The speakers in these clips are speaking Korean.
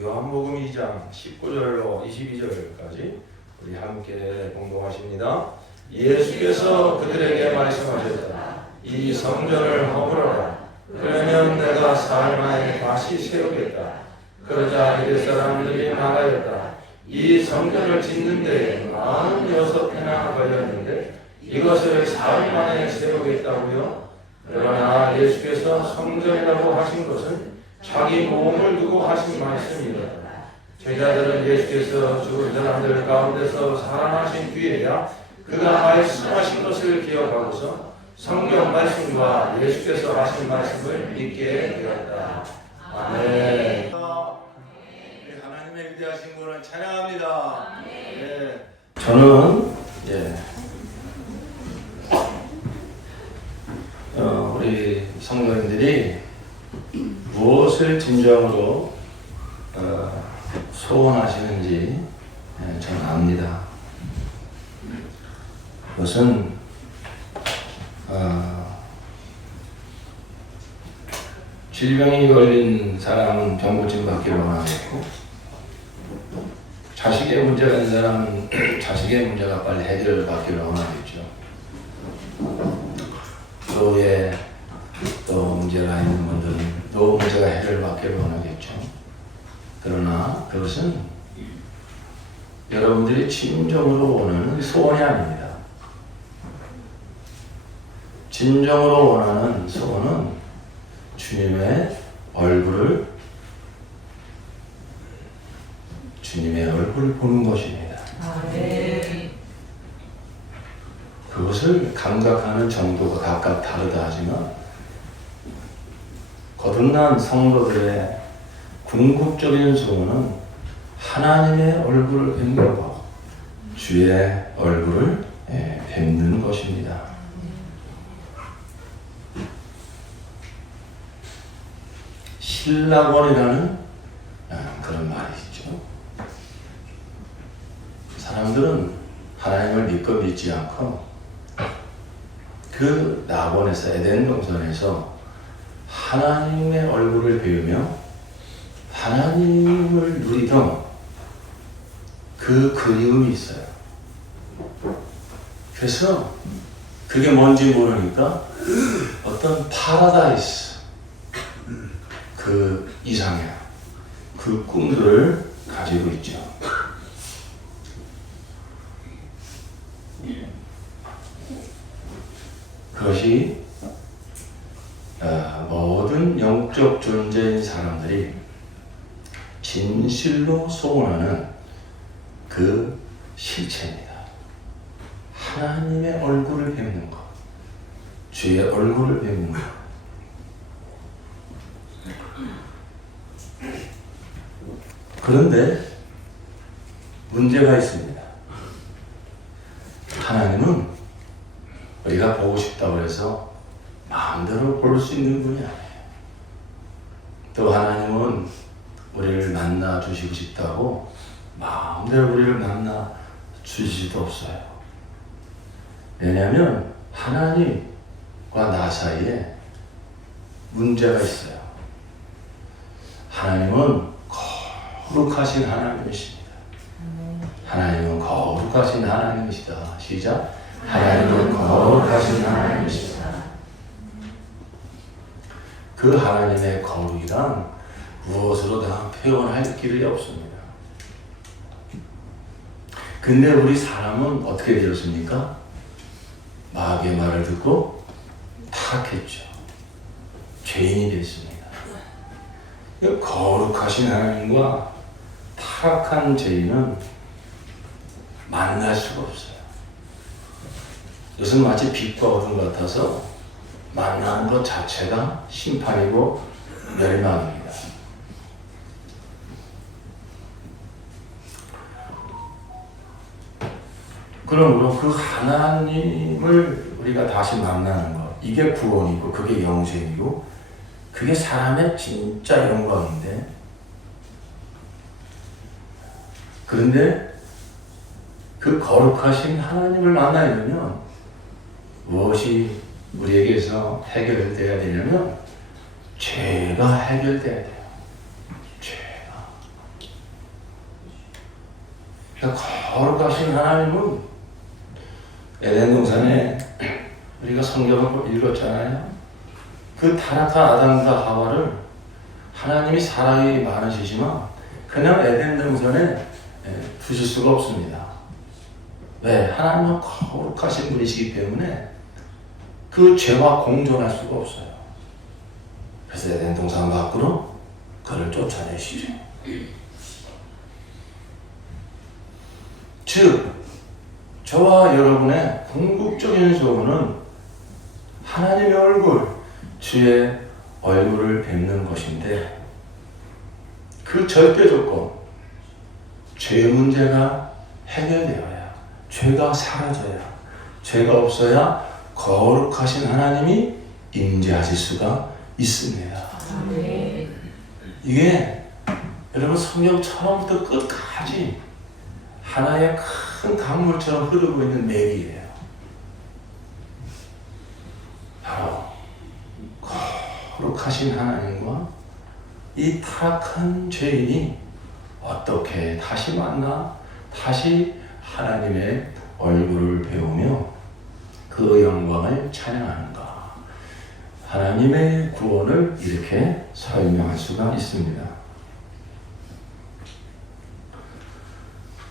요한복음 2장 19절로 22절까지 우리 함께 공동하십니다. 예수께서 그들에게 말씀하셨다. 이 성전을 허물어라. 그러면 내가 사흘 만에 다시 세우겠다. 그러자 이들 사람들이 말하였다. 이 성전을 짓는 데에 46해나 걸렸는데 이것을 사흘 만에 세우겠다고요? 그러나 예수께서 성전이라고 하신 것은 자기 몸을 두고 하신 말씀이다. 제자들은 예수께서 죽은 사람들 가운데서 살아나신 뒤에야 그가 말씀하신 것을 기억하고서 성경 말씀과 예수께서 하신 말씀을 믿게 되었다. 아멘. 하나님의 위대하신 분을 찬양합니다. 네. 저는 우리 성도님들이 무엇을 진정으로 소원하시는지 저는 압니다. 그것은 질병이 걸린 사람은 병고침 받기를 원하겠고, 자식의 문제가 있는 사람은 자식의 문제가 빨리 해결받기를 원하겠죠. 노예 또 문제가 있는 분들은 또 문제가 해결받기를 원하겠죠. 그러나 그것은 여러분들이 진정으로 원하는 소원이 아닙니다. 진정으로 원하는 소원은 주님의 얼굴을 보는 것입니다. 그것을 감각하는 정도가 각각 다르다 하지만 거듭난 성도들의 궁극적인 소원은 하나님의 얼굴을 뵙는 것, 주의 얼굴을 뵙는 것입니다. 신라권이라는 그런 말이 있죠. 사람들은 하나님을 믿고 믿지 않고 그 낙원에서 에덴 동산에서 하나님의 얼굴을 배우며 하나님을 누리던 그 그리움이 있어요. 그래서 그게 뭔지 모르니까 어떤 파라다이스, 그 이상의 그 꿈들을 가지고 있죠. 그것이 모든 영적 존재인 사람들이 진실로 소원하는 그 실체입니다. 하나님의 얼굴을 뵙는 것, 주의 얼굴을 뵙는 것. 그런데 문제가 있습니다. 하나님은 우리가 보고 싶다고 해서 마음대로 볼 수 있는 분이 아니에요. 또 하나님은 우리를 만나 주시고 싶다고 마음대로 우리를 만나 주시지도 없어요. 왜냐하면 하나님과 나 사이에 문제가 있어요. 하나님은 거룩하신 하나님이십니다. 하나님은 거룩하신 하나님이시다. 시작. 하나님은 거룩하신 하나님이시다. 그 하나님의 거룩이란 무엇으로 다 표현할 길이 없습니다. 근데 우리 사람은 어떻게 되었습니까? 마귀의 말을 듣고 타락했죠. 죄인이 됐습니다. 거룩하신 하나님과 타락한 죄인은 만날 수가 없어요. 이것은 마치 빛과 어둠 같아서 만나는 것 자체가 심판이고 멸망입니다. 그러므로 그 하나님을 우리가 다시 만나는 것, 이게 구원이고 그게 영생이고 그게 사람의 진짜 영광인데, 그런데 그 거룩하신 하나님을 만나려면 무엇이 우리에게서 해결돼야 되냐면 죄가 해결돼야 돼요. 죄가. 거룩하신 하나님은 에덴 동산에 우리가 성경을 읽었잖아요. 그 타락한 아담과 하와를 하나님이 사랑이 많으시지만 그냥 에덴 동산에 두실 수가 없습니다. 왜? 하나님은 거룩하신 분이시기 때문에 그 죄와 공존할 수가 없어요. 그래서 에덴 동산 밖으로 그를 쫓아내시죠. 즉, 저와 여러분의 궁극적인 소원은 하나님의 얼굴, 주의 얼굴을 뵙는 것인데 그 절대 조건, 죄 문제가 해결되어야, 죄가 사라져야, 죄가 없어야 거룩하신 하나님이 임재하실 수가 있습니다. 이게 여러분 성경 처음부터 끝까지 하나의 큰 강물처럼 흐르고 있는 맥이에요. 바로 거룩하신 하나님과 이 타락한 죄인이 어떻게 다시 만나 다시 하나님의 얼굴을 배우며 그 영광을 찬양하는가. 하나님의 구원을 이렇게 설명할 수가 있습니다.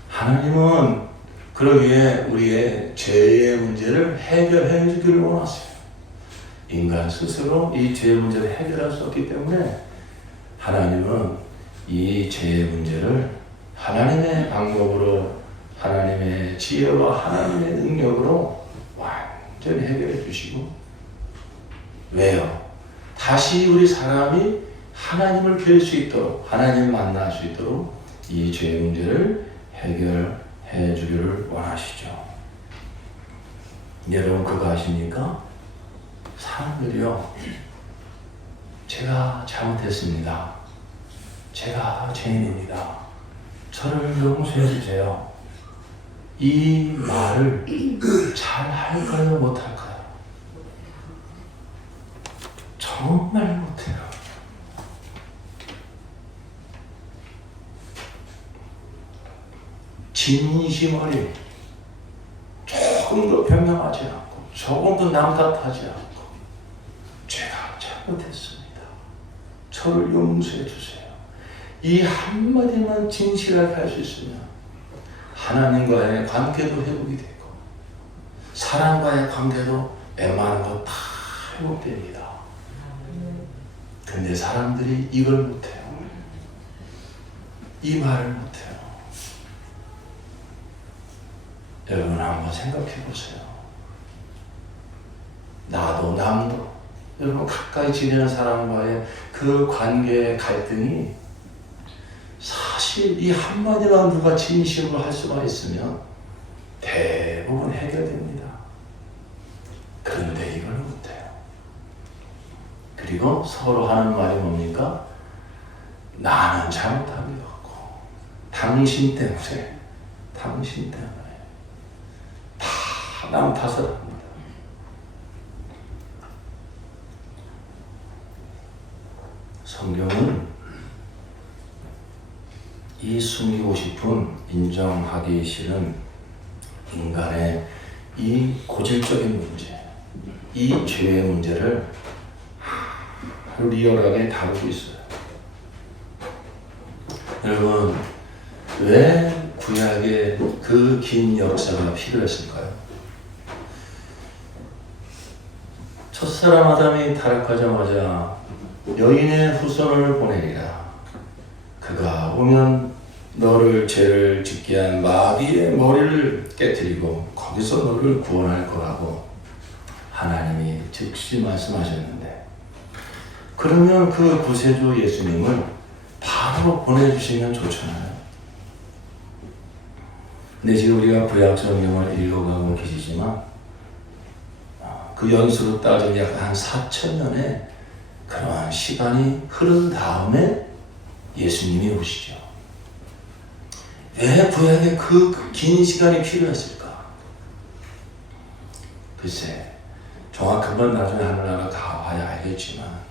하나님은 그러기에 우리의 죄의 문제를 해결해 주기를 원하세요. 인간 스스로 이 죄의 문제를 해결할 수 없기 때문에 하나님은 이 죄의 문제를 하나님의 방법으로, 하나님의 지혜와 하나님의 능력으로 완전히 해결해 주시고, 왜요? 다시 우리 사람이 하나님을 뵐 수 있도록, 하나님을 만날 수 있도록 이 죄의 문제를 해결해 주기를 원하시죠. 여러분 그거 아십니까? 사람들이요, 제가 잘못했습니다. 제가 죄인입니다. 저를 용서해 주세요. 이 말을 잘 할까요? 못할까요? 정말 못해요. 진심 어린, 조금도 변명하지 않고, 조금도 남 탓하지 않고, 제가 잘못했습니다. 저를 용서해 주세요. 이 한마디만 진실하게 할 수 있으면 하나님과의 관계도 회복이 되고 사람과의 관계도 웬만한 거 다 회복됩니다. 근데 사람들이 이걸 못해요. 이 말을 못해요. 여러분 한번 생각해 보세요. 나도 남도, 여러분 가까이 지내는 사람과의 그 관계의 갈등이 사실 이 한마디만 누가 진심으로 할 수가 있으면 대부분 해결됩니다. 그런데 이걸 못해요. 그리고 서로 하는 말이 뭡니까? 나는 잘못한 게 없고 당신 때문에 다 남 탓을 합니다. 성경은 이 숨기고 싶은, 인정하기 싫은 인간의 이 고질적인 문제, 이 죄의 문제를 아주 리얼하게 다루고 있어요. 여러분, 왜 구약의 그 긴 역사가 필요했을까요? 첫사람 아담이 타락하자마자 여인의 후손을 보내리라. 그가 오면 너를 죄를 짓게 한 마귀의 머리를 깨뜨리고 거기서 너를 구원할 거라고 하나님이 즉시 말씀하셨는데, 그러면 그 구세주 예수님을 바로 보내주시면 좋잖아요. 근데 지금 우리가 구약 성경을 읽어가고 계시지만 그 연수로 따지면 약 한 4,000년의 그러한 시간이 흐른 다음에 예수님이 오시죠. 왜 구약에 그 긴 시간이 필요했을까? 글쎄, 정확한 건 나중에 하늘나라 다 봐야 알겠지만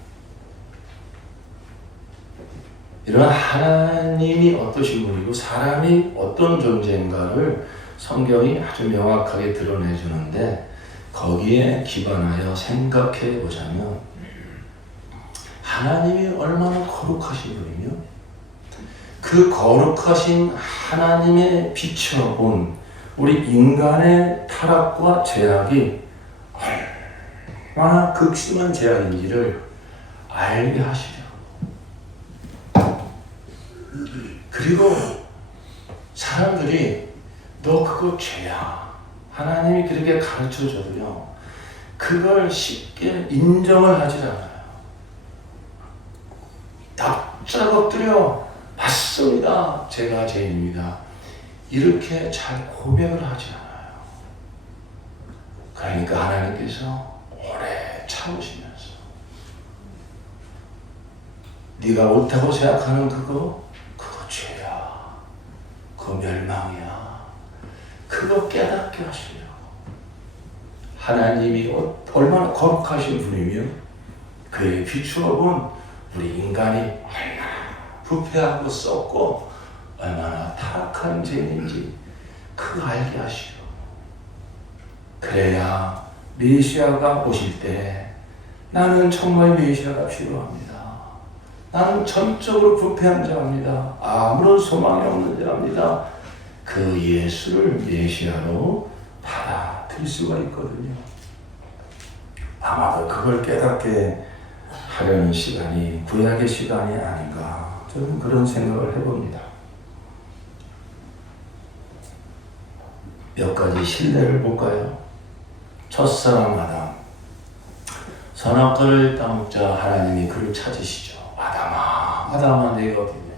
이런 하나님이 어떠신 분이고 사람이 어떤 존재인가를 성경이 아주 명확하게 드러내 주는데 거기에 기반하여 생각해 보자면 하나님이 얼마나 거룩하신 분이며 그 거룩하신 하나님의 비춰본 우리 인간의 타락과 죄악이 얼마나 극심한 죄악인지를 알게 하시려. 그리고 사람들이 너 그거 죄야. 하나님이 그렇게 가르쳐줘도요. 그걸 쉽게 인정을 하지 않아요. 납작 엎드려 맞습니다. 제가 죄인입니다. 이렇게 잘 고백을 하지 않아요. 그러니까 하나님께서 오래 참으시면서 네가 옳다고 생각하는 그거 죄야. 그거 멸망이야. 그거 깨닫게 하시려고. 하나님이 얼마나 거룩하신 분이며 그에 비추어 본 우리 인간이 얼마나 부패하고 썩고 얼마나 타락한 죄인인지 그거 알게 하시오. 그래야 메시아가 오실 때 나는 정말 메시아가 필요합니다. 나는 전적으로 부패한 자입니다. 아무런 소망이 없는 자입니다. 그 예수를 메시아로 받아들일 수가 있거든요. 아마도 그걸 깨닫게 하려는 시간이 구약의 시간이 아닌가 저는 그런 생각을 해봅니다. 몇 가지 신뢰를 볼까요? 첫사랑 아담. 선악과를 따먹자 하나님이 그를 찾으시죠. 아담아 내가 어디 있느냐.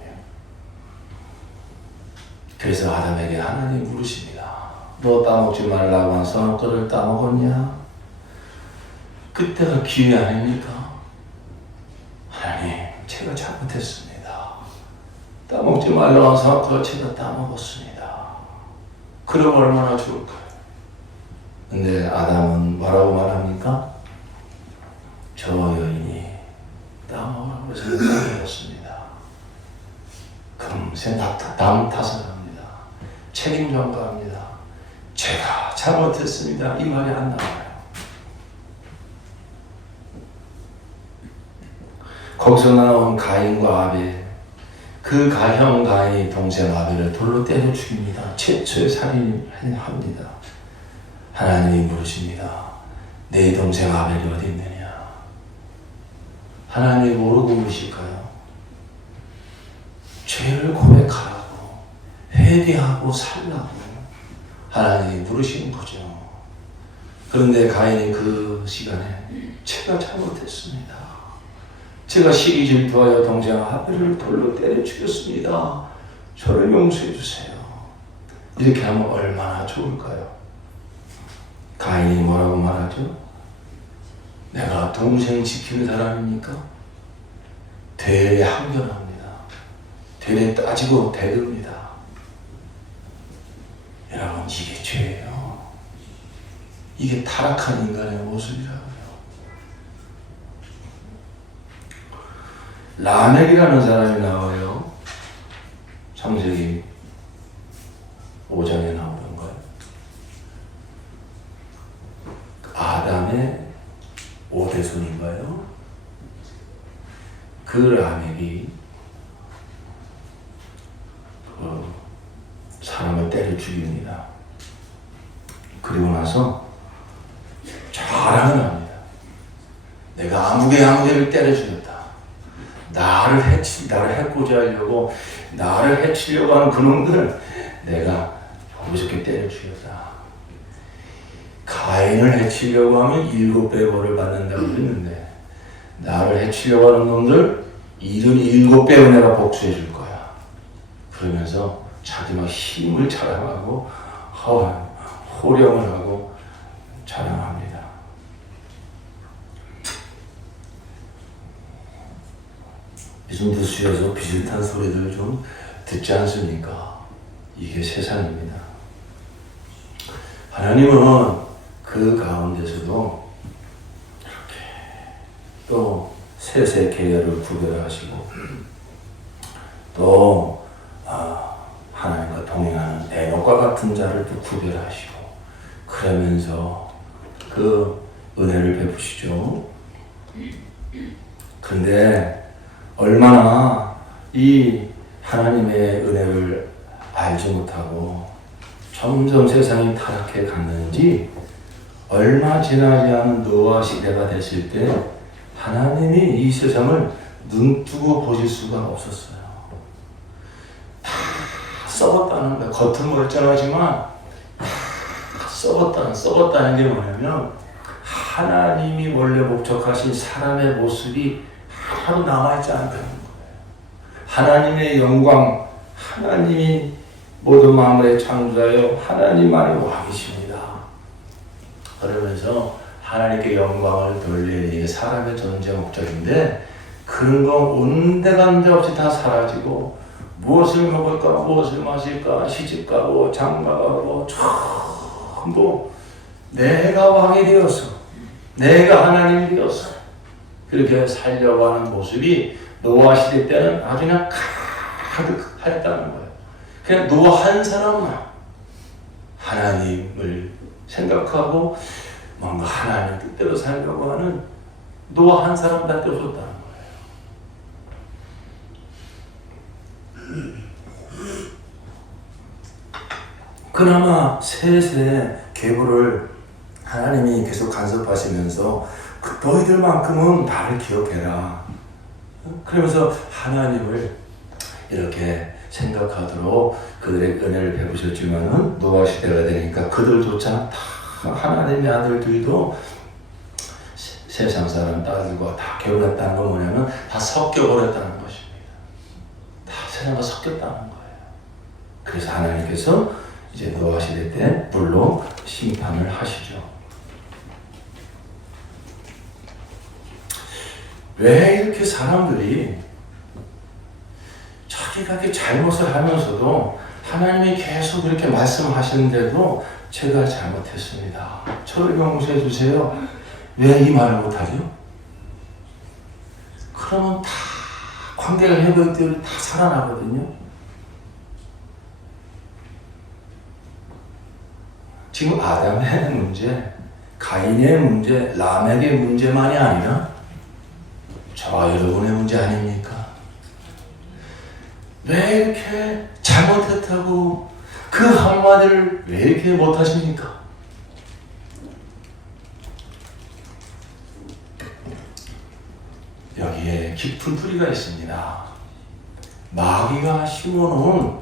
그래서 아담에게 하나님 물으십니다. 너 따먹지 말라고 한 선악과를 따먹었냐? 그때가 기회 아닙니까? 하나님 제가 잘못했습니다. 따먹지 말라고 한 선악과를 제가 따먹었습니다. 그럼 얼마나 좋을까요? 근데 아담은 뭐라고 말합니까? 저 여인이 따먹으라고 해서 따먹었습니다. 금세 남 탓을합니다. 책임 전가합니다. 제가 잘못했습니다. 이 말이 안 나와요. 거기서 나온 가인과 아벨. 그 형 가인이 동생 아벨을 돌로 때려 죽입니다. 최초의 살인합니다. 하나님이 물으십니다. 내 동생 아벨이 어디 있느냐? 하나님이 모르고 물으실까요? 죄를 고백하라고 회개하고 살라고 하나님이 물으시는 거죠. 그런데 가인이 그 시간에 제가 잘못했습니다. 제가 시기 질투하여 동생 아벨을 돌로 때려 죽였습니다. 저를 용서해 주세요. 이렇게 하면 얼마나 좋을까요? 가인이 뭐라고 말하죠? 내가 동생 지키는 사람입니까? 되레 항변합니다. 되레 따지고 대듭니다. 여러분 이게 죄예요. 이게 타락한 인간의 모습이라고요. 라멕이라는 사람이 나와요. 창세기 5장에 나오는 거예요. 아담의 5대손인가요? 그 라멕이 사람을 때려 죽입니다. 그리고 나서 자랑을 합니다. 내가 아무개를 때려 죽였다. 나를 해코지 하려고 나를 해치려고 하는 그놈들 내가 무섭게 때려 죽였다. 가인을 해치려고 하면 7배 벌을 받는다고 했는데 나를 해치려고 하는 놈들 77배로 내가 복수해 줄 거야. 그러면서 자기 막 힘을 자랑하고 호령을 하고 자랑합니다. 요즘 뉴스에서 비슷한 소리들 좀 듣지 않습니까? 이게 세상입니다. 하나님은 그 가운데서도 이렇게 또 세세 계열을 구별하시고 또 하나님과 동행하는 에녹과 같은 자를 또 구별하시고 그러면서 그 은혜를 베푸시죠. 그런데 얼마나 이 하나님의 은혜를 알지 못하고 점점 세상이 타락해 갔는지 얼마 지나지 않은 노아 시대가 됐을 때 하나님이 이 세상을 눈뜨고 보실 수가 없었어요. 다 썩었다는 거예요. 겉은 멀쩡하지만 썩었다는 게 뭐냐면 하나님이 원래 목적하신 사람의 모습이 하나도 남아있지 않다는 거예요. 하나님의 영광, 하나님이 모든 만물의 창조자여 하나님만이 왕이십니다. 그러면서 하나님께 영광을 돌리는 게 사람의 존재 목적인데 그런 거 온데간데 없이 다 사라지고 무엇을 먹을까 무엇을 마실까 시집가고 장가가고 전부 내가 왕이 되어서 내가 하나님이 되어서 그렇게 살려고 하는 모습이 노아 시대 때는 아주 그냥 가득하였다는 거예요. 그냥 노아 한 사람만 하나님을 생각하고 뭔가 하나님 뜻대로 살려고 하는 노아 한 사람밖에 없었다는 거예요. 그나마 셋의 계보를 하나님이 계속 간섭하시면서 너희들만큼은 나를 기억해라. 그러면서 하나님을 이렇게 생각하도록 그들의 은혜를 베푸셨지만은 노아 시대가 되니까 그들조차 다 하나님의 아들들도 세상 사람 딸들과 다 결혼했다는 건 뭐냐면 다 섞여버렸다는 것입니다. 다 세상과 섞였다는 거예요. 그래서 하나님께서 이제 노아 시대 때 불로 심판을 하시죠. 왜 이렇게 사람들이 자기가 이렇게 잘못을 하면서도 하나님이 계속 그렇게 말씀하시는데도 제가 잘못했습니다. 저를 용서해 주세요. 왜 이 말을 못하죠? 그러면 다 관계를 회복할 때 다 살아나거든요. 지금 아담의 문제, 가인의 문제, 라멕의 문제만이 아니라 저와 여러분의 문제 아닙니까? 왜 이렇게 잘못했다고 그 한마디를 왜 이렇게 못하십니까? 여기에 깊은 뿌리가 있습니다. 마귀가 심어놓은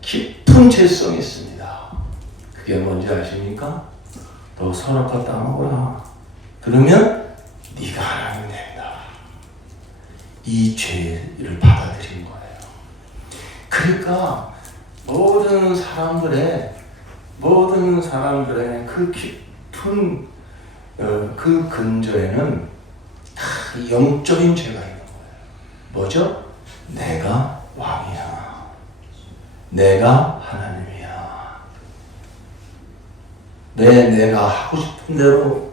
깊은 죄성이 있습니다. 그게 뭔지 아십니까? 너 선악과 땅하거라. 그러면 네가 하나님 된다. 이 죄를 받아들인 거예요. 그러니까 모든 사람들의 그 깊은 그 근저에는 다 영적인 죄가 있는 거예요. 뭐죠? 내가 왕이야. 내가 하나님이야. 내가 하고 싶은 대로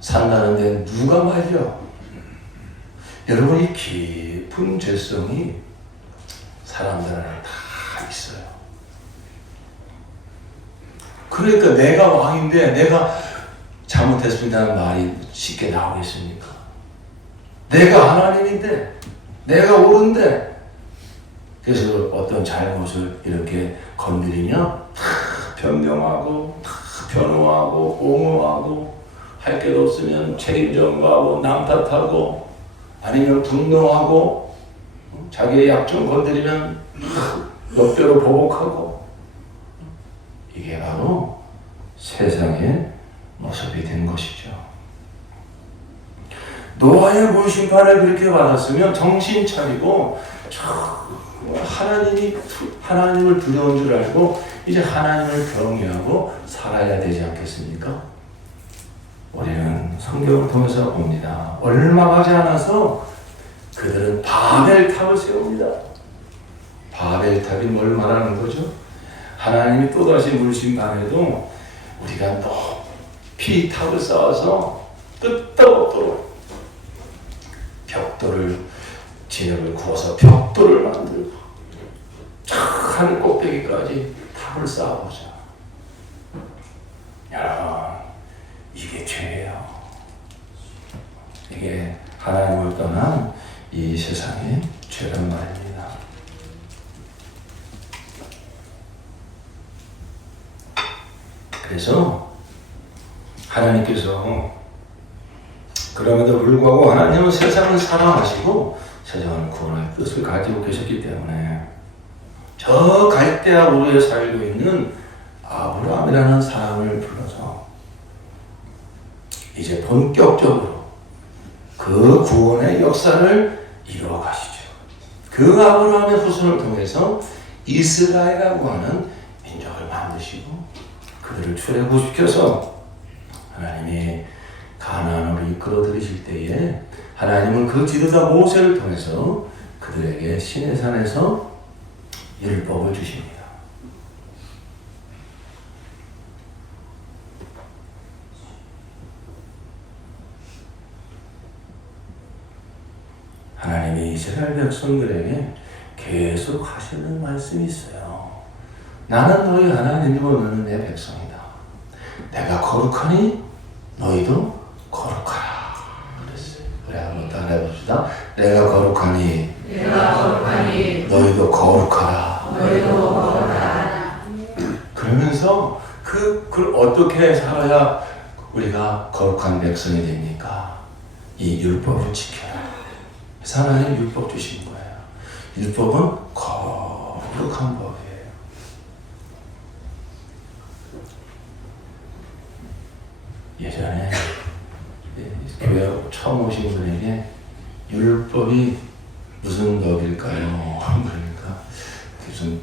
산다는데 누가 말려? 여러분 이 깊은 죄성이 사람들 안에 다 있어요. 그러니까 내가 왕인데 내가 잘못했습니다는 말이 쉽게 나오겠습니까? 내가 하나님인데 내가 옳은데 그래서 어떤 잘못을 이렇게 건드리면 다 변명하고 다 변호하고 옹호하고 할 게 없으면 책임 전가하고 남 탓하고 아니면 분노하고 자기의 약점 건드리면 역대로 보복하고 이게 바로 세상의 모습이 된 것이죠. 노아의 물심판을 그렇게 받았으면 정신 차리고 하나님을 두려운 줄 알고 이제 하나님을 경외하고 살아야 되지 않겠습니까? 우리는 성경을 통해서 봅니다. 얼마 가지 않아서 그들은 바벨탑을 세웁니다. 바벨탑이 뭘 말하는 거죠? 하나님이 또다시 물심판에도 우리가 높이 탑을 쌓아서 끄떡없도록 벽돌을 진흙을 구워서 벽돌을 만들고 하늘 꼭대기까지 탑을 쌓아보자. 여러분, 이게 죄예요. 이게 하나님을 떠난 이 세상의 죄란 말입니다. 그래서 하나님께서 그럼에도 불구하고 하나님은 세상을 사랑하시고 세상을 구원할 뜻을 가지고 계셨기 때문에 저 갈대아 우르에 살고 있는 아브라함이라는 사람을 불러서 이제 본격적으로 그 구원의 역사를 이루어 가시죠. 그 아브라함의 후손을 통해서 이스라엘이라고 하는 민족을 만드시고 그들을 출애굽시켜서 하나님이 가나안으로 이끌어 들이실 때에 하나님은 그 지도자 모세를 통해서 그들에게 시내산에서 율법을 주십니다. 하나님이 이스라엘 백성들에게 계속 하시는 말씀이 있어요. 나는 너희 하나님이고 너는 내 백성이다. 내가 거룩하니 너희도 거룩하라. 그랬어요. 우리 한번 따라해봅시다. 내가 거룩하니 너희도 거룩하라. 그러면서 그걸 어떻게 살아야 우리가 거룩한 백성이 됩니까? 이 율법을 지켜야. 그래서 하나님 율법 주신 거예요. 율법은 거룩한 법이에요. 예전에 교회 처음 오신 분에게 율법이 무슨 법일까요? 그러니까 무슨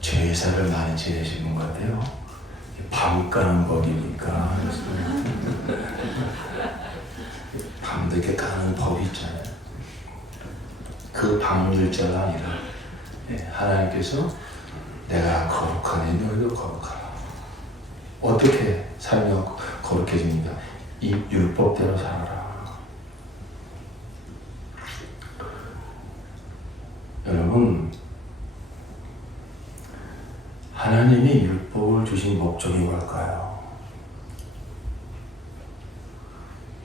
제사를 많이 지내시는 것 같아요. 밤 까는 법이니까. 밤도 이렇게 까는 법이 있잖아요. 그 밤일자가 아니라 하나님께서 내가 거룩하니 너희도 거룩하라. 어떻게 살면 거룩해집니다. 이 율법대로 살아라. 여러분, 하나님이 율법을 주신 목적이 뭘까요?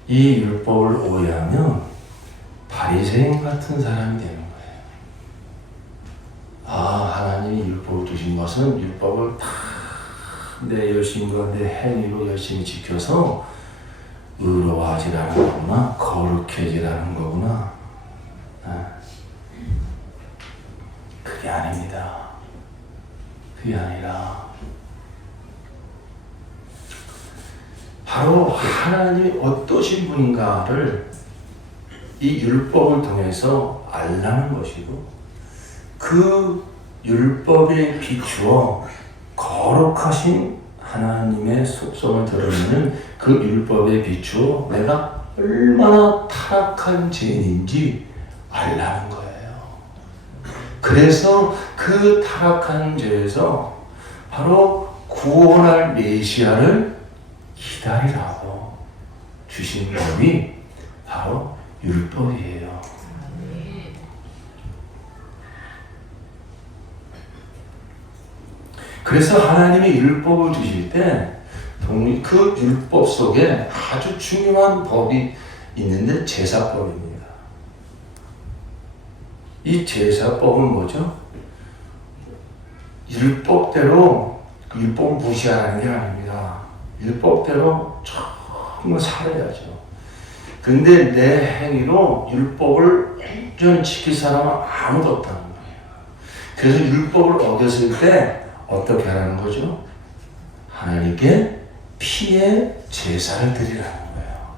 이 율법을 오해하면 바리새인 같은 사람이 되는 거예요. 하나님이 율법을 주신 것은 율법을 다 내 열심과 내 행위로 열심히 지켜서 의로워지라는 거구나, 거룩해지라는 거구나. 그게 아닙니다. 그게 아니라 바로 하나님이 어떠신 분인가를 이 율법을 통해서 알라는 것이고, 그 율법에 비추어 거룩하신 하나님의 속성을 드러내는 그 율법에 비추어 내가 얼마나 타락한 죄인인지 알라는 거예요. 그래서 그 타락한 죄에서 바로 구원할 메시아를 기다리라고 주신 법이 바로 율법이에요. 그래서 하나님이 율법을 주실 때 그 율법 속에 아주 중요한 법이 있는데 제사법입니다. 이 제사법은 뭐죠? 율법대로 율법을 무시하는 게 아닙니다. 율법대로 정말 살아야죠. 근데 내 행위로 율법을 온전히 지킬 사람은 아무도 없다는 거예요. 그래서 율법을 어겼을 때 어떻게 하라는 거죠? 하나님께 피의 제사를 드리라는 거예요.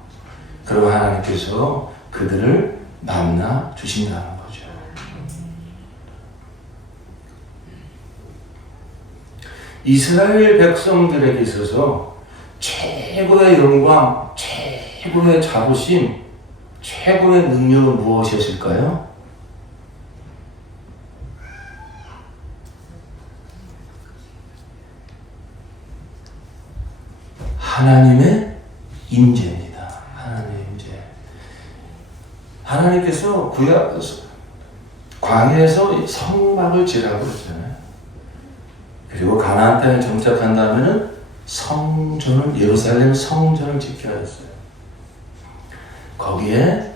그리고 하나님께서 그들을 만나 주신다는 거죠. 이스라엘 백성들에게 있어서 최고의 영광, 최고의 자부심, 최고의 능력은 무엇이었을까요? 하나님의 임재입니다. 하나님의 임재. 하나님께서 광야에서 성막을 지라고 그러잖아요. 그리고 가나안 땅에 정착한 다음에는 성전을, 예루살렘 성전을 지켜야 했어요. 거기에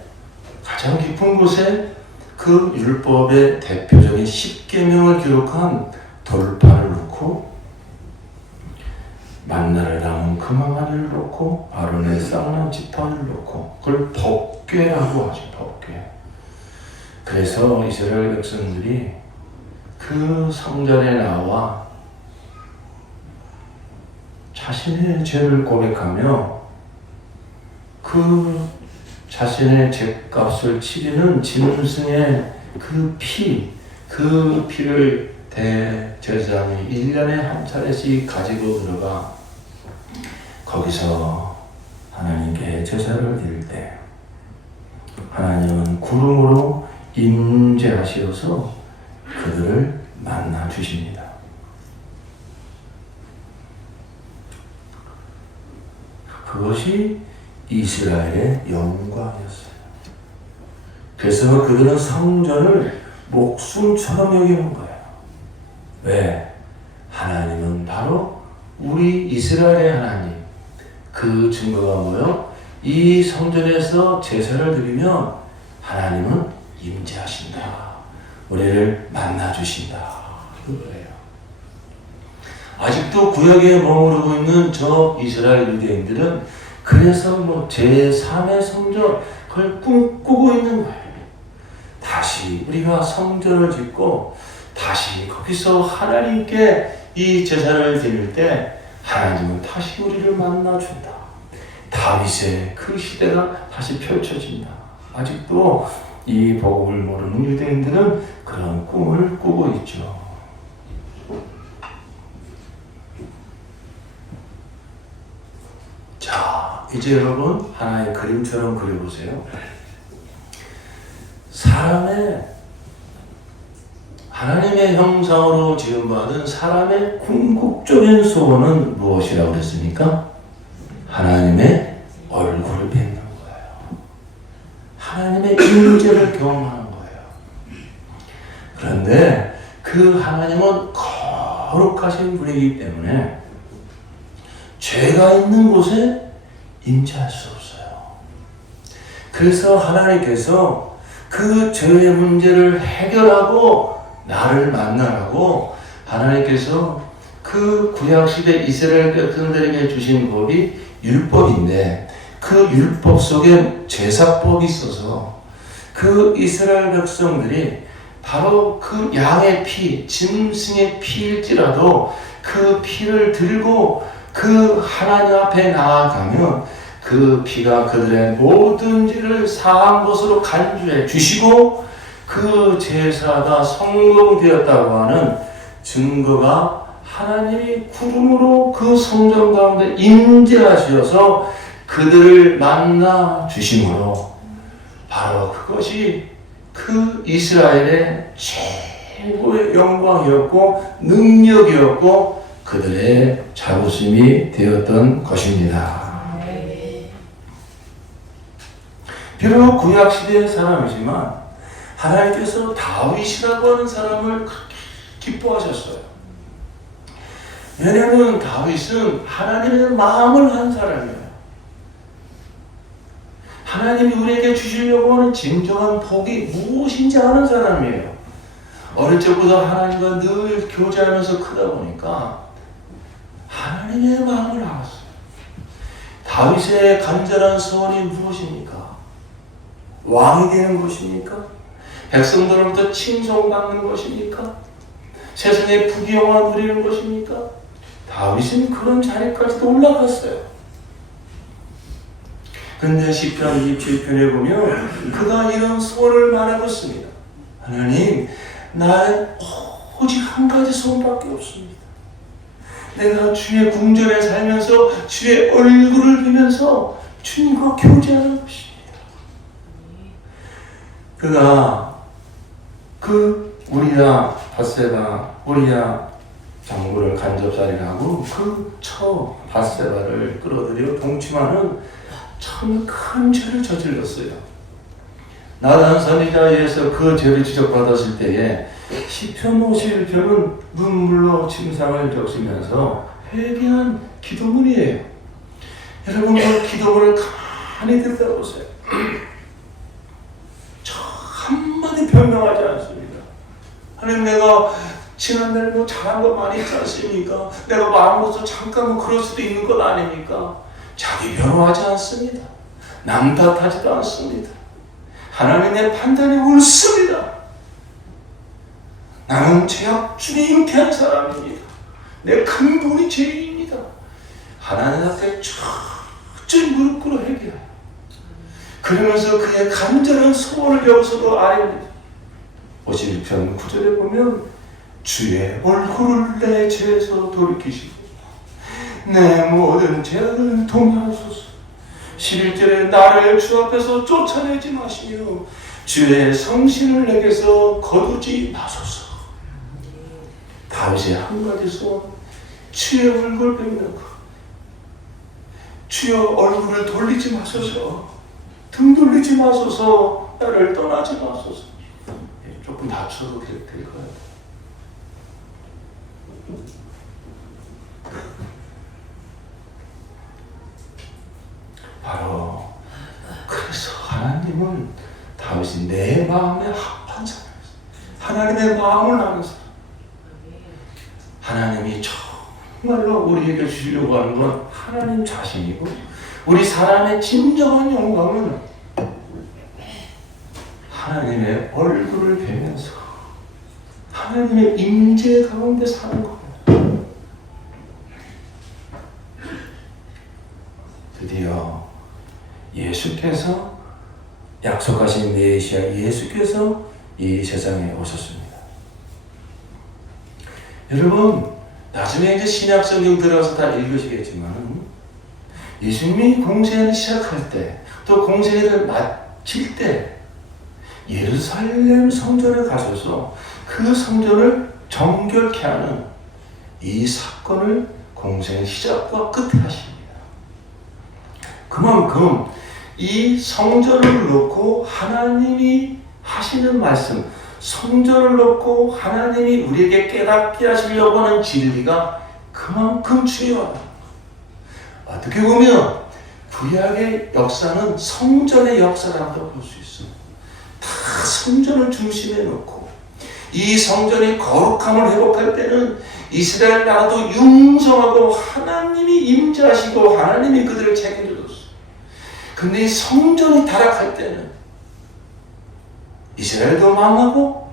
가장 깊은 곳에 그 율법의 대표적인 10계명을 기록한 돌판을 놓고 만나를 담은 금항아리를 놓고 아론의 쌍난 지팡이를 놓고 그걸 법궤라고 하죠. 법궤. 그래서 이스라엘 백성들이 그 성전에 나와 자신의 죄를 고백하며 그 자신의 죄값을 치르는 짐승의 그 피를 대제사장이 1년에 한 차례씩 가지고 들어가 거기서 하나님께 제사를 드릴 때 하나님은 구름으로 임재하시어서 그들을 만나 주십니다. 그것이 이스라엘의 영광이었어요. 그래서 그들은 성전을 목숨처럼 여기는 거예요. 왜? 하나님은 바로 우리 이스라엘의 하나님. 그 증거가 뭐예요? 이 성전에서 제사를 드리면 하나님은 임재하신다. 우리를 만나주신다. 그거예요. 아직도 구약에 머무르고 있는 저 이스라엘 유대인들은 그래서 제3의 성전 그걸 꿈꾸고 있는 거예요. 다시 우리가 성전을 짓고 다시 거기서 하나님께 이 제사를 드릴 때 하나님은 다시 우리를 만나준다. 다윗의 그 시대가 다시 펼쳐진다. 아직도 이 복음을 모르는 유대인들은 그런 꿈을 꾸고 있죠. 자, 이제 여러분 하나의 그림처럼 그려보세요. 하나님의 형상으로 지음받은 사람의 궁극적인 소원은 무엇이라고 그랬습니까? 하나님의 얼굴을 뵙는 거예요. 하나님의 임재를 경험하는 거예요. 그런데 그 하나님은 거룩하신 분이기 때문에 죄가 있는 곳에 임재할 수 없어요. 그래서 하나님께서 그 죄의 문제를 해결하고 나를 만나라고 하나님께서 그 구약시대 이스라엘 백성들에게 주신 법이 율법인데 그 율법 속에 제사법이 있어서 그 이스라엘 백성들이 바로 그 양의 피, 짐승의 피일지라도 그 피를 들고 그 하나님 앞에 나아가면 그 피가 그들의 모든 죄를 사한 것으로 간주해 주시고 그 제사가 성공되었다고 하는 증거가 하나님이 구름으로 그 성전 가운데 임재하셔서 그들을 만나 주심으로 바로 그것이 그 이스라엘의 최고의 영광이었고 능력이었고 그들의 자부심이 되었던 것입니다. 비록 구약시대의 사람이지만 하나님께서 다윗이라고 하는 사람을 그렇게 기뻐하셨어요. 왜냐하면 다윗은 하나님의 마음을 한 사람이에요. 하나님이 우리에게 주시려고 하는 진정한 복이 무엇인지 아는 사람이에요. 어릴 적부터 하나님과 늘 교제하면서 크다 보니까 하나님의 마음을 알았어요. 다윗의 간절한 소원이 무엇입니까? 왕이 되는 것입니까? 백성들로부터 칭송받는 것입니까? 세상의 부귀영화 누리는 것입니까? 다윗은 그런 자리까지도 올라갔어요. 그런데 시편 27편에 보면 그가 이런 소원을 말하고 있습니다. 하나님, 나는 오직 한 가지 소원밖에 없습니다. 내가 주의 궁전에 살면서 주의 얼굴을 보면서 주님과 교제하는 것입니다. 그가 그 우리야 밧세바, 우리야 장부를 간접살인하고 그 처 밧세바를 끌어들여 동침하는 참 큰 죄를 저질렀어요. 나단 선지자에서 그 죄를 지적받았을 때에 시편 51편은 눈물로 침상을 적시면서 회개한 기도문이에요. 여러분 그 기도문을 가만히 들여다보세요. 저 한마디 변명하지 않습니다. 하나님, 내가 지난날 뭐 잘한 거 많이 있지 않습니까? 내가 마음으로서 잠깐 뭐 그럴 수도 있는 것 아닙니까? 자기 변호하지 않습니다. 남 탓하지도 않습니다. 하나님의 판단이 옳습니다. 나는 죄악 중에 잉태한 사람입니다. 내 근본이 죄인입니다. 하나님 앞에 철저히 무릎 꿇어 회개해요. 그러면서 그의 간절한 소원을 여기서도 아뢰니다. 51편 9절에 보면 주의 얼굴을 내 죄에서 돌이키시고 내 모든 죄악을 동의하소서. 11절에 나를 주 앞에서 쫓아내지 마시며 주의 성신을 내게서 거두지 마소서. 다윗의 한 가지 소원, 주의 얼굴을 뵙는 것. 주여 얼굴을 돌리지 마소서. 등 돌리지 마소서. 나를 떠나지 마소서. 조금 낮춰도 될까요? 바로 그래서 하나님은 다윗이 내 마음에 합한 사람이었어요. 하나님의 마음을 아는 사람. 하나님이 정말로 우리에게 주려고 하는 건 하나님 자신이고, 우리 사람의 진정한 영광은 하나님의 얼굴을 뵈면서 하나님의 임재 가운데 사는 거예요. 드디어 예수께서 약속하신 메시아 예수께서 이 세상에 오셨습니다. 여러분, 나중에 이제 신약 성경 들어가서 다 읽으시겠지만 예수님이 공생을 시작할 때, 또 공생을 마칠 때 예루살렘 성전에 가셔서 그 성전을 정결케 하는 이 사건을 공생의 시작과 끝에 하십니다. 그만큼 이 성전을 놓고 하나님이 하시는 말씀, 성전을 놓고 하나님이 우리에게 깨닫게 하시려고 하는 진리가 그만큼 중요하다. 어떻게 보면 구약의 역사는 성전의 역사라고 볼 수 있습니다. 다 성전을 중심에 놓고 이 성전의 거룩함을 회복할 때는 이스라엘 나라도 융성하고 하나님이 임재하시고 하나님이 그들을 책임져줬어요. 근데 이 성전이 타락할 때는 이스라엘도 망하고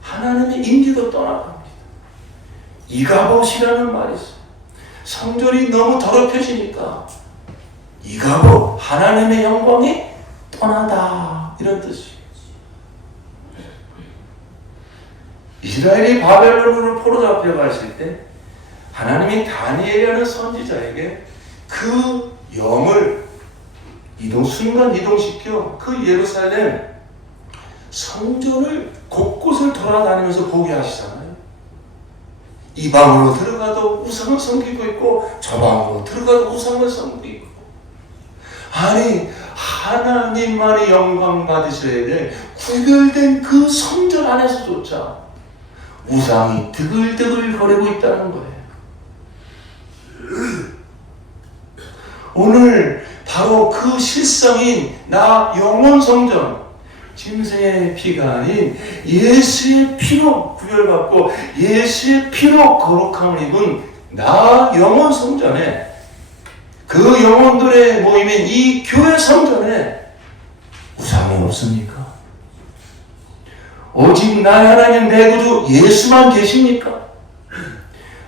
하나님의 임재도 떠나갑니다. 이가봇이라는 말이 있어요. 성전이 너무 더럽혀지니까 이가봇, 하나님의 영광이 떠나다, 이런 뜻이에요. 이스라엘이 바벨론으로 포로잡혀 갔을 때 하나님이 다니엘이라는 선지자에게 그 영을 순간 이동시켜 그 예루살렘 성전을 곳곳을 돌아다니면서 보게 하시잖아요. 이 방으로 들어가도 우상을 섬기고 있고 저 방으로 들어가도 우상을 섬기고 있고, 아니 하나님만이 영광 받으셔야 될 구별된 그 성전 안에서조차 우상이 드글드글 거리고 있다는 거예요. 오늘 바로 그 실성인 나 영혼 성전, 짐승의 피가 아닌 예수의 피로 구별받고 예수의 피로 거룩함을 입은 나 영혼 성전에, 그 영혼들의 모임인 이 교회 성전에 우상이 없습니까? 오직 나의 하나님 내 구주 예수만 계십니까?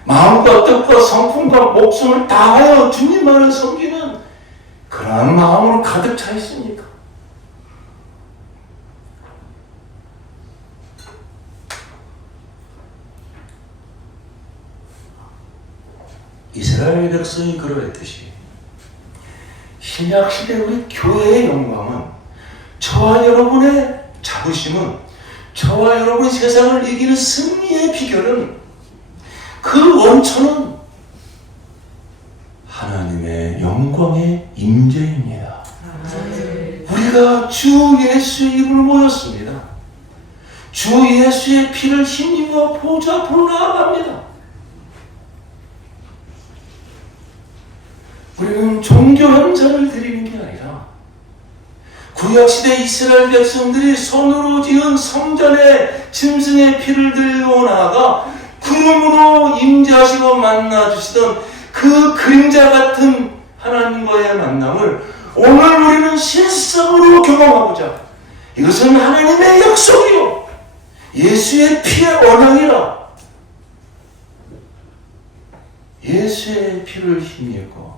마음과 뜻과 성품과 목숨을 다하여 주님만을 섬기는 그러한 마음으로 가득 차 있습니까? 이스라엘 백성이 그러했듯이 신약시대 우리 교회의 영광은, 저와 여러분의 자부심은, 저와 여러분의 세상을 이기는 승리의 비결은, 그 원천은 하나님의 영광의 임재입니다. 우리가 다 주 예수의 이름으로 모였습니다. 주 예수의 피를 힘입어 보좌 앞으로 나아갑니다. 우리는 종교 행사를 드리는 게 아니라 구약시대 이스라엘 백성들이 손으로 지은 성전의 짐승의 피를 들고 나아가 구름으로 임재하시고 만나주시던 그 그림자 같은 하나님과의 만남을 오늘 우리는 실상으로 경험하고자, 이것은 하나님의 약속이요 예수의 피의 언약이라. 예수의 피를 힘입고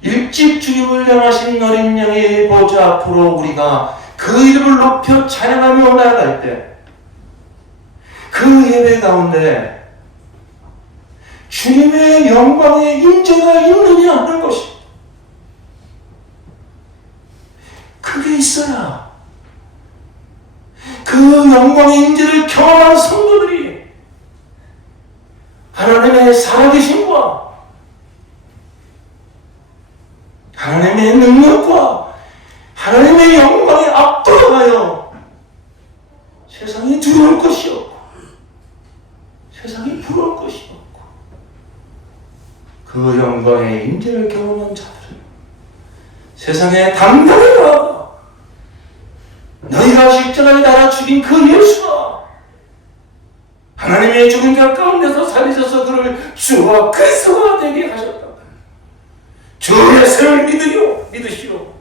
일찍 주님을 향하신 어린 양의 보좌 앞으로 우리가 그 이름을 높여 찬양하며 나아갈 때, 그 예배 가운데 주님의 영광의 임재가 있느냐 하는 것이, 그게 있어야 그 영광의 임재를 경험한 성도들이 하나님의 살아계심과 하나님의 능력과 하나님의 영광에 압도하여 세상이 두려울 것이 없고 세상이 부러울 것이 없고, 그 영광의 임재를 경험한 자들은 세상에 당당히 나아가 너희가 십자가에 달아 죽인 그 예수가 하나님의 죽은 자 가운데서 살리셔서 그를 주와 그리스도가 되게 하셨다. 주 예수를 믿으시오.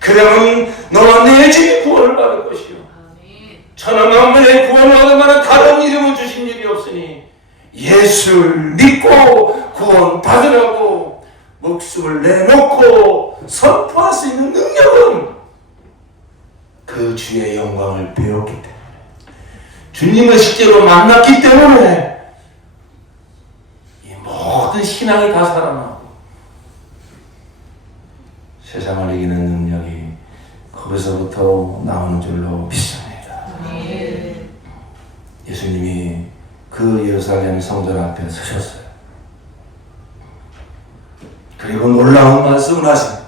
그러면 너와 내 집이 구원을 받을 것이요 천하 만민의 구원을 얻을 만한 다른 이름을 주신 일이 없으니 예수를 믿고 구원 받으라고 목숨을 내놓고 선포할 수 있는 능력은 그 주의 영광을 배웠기 때문에, 주님을 실제로 만났기 때문에 이 모든 신앙이 다 살아나고 세상을 이기는 능력이 거기서부터 나오는 줄로 믿습니다. 예수님이 그 예루살렘 성전 앞에 서셨어요. 그리고 놀라운 말씀을 하십니다.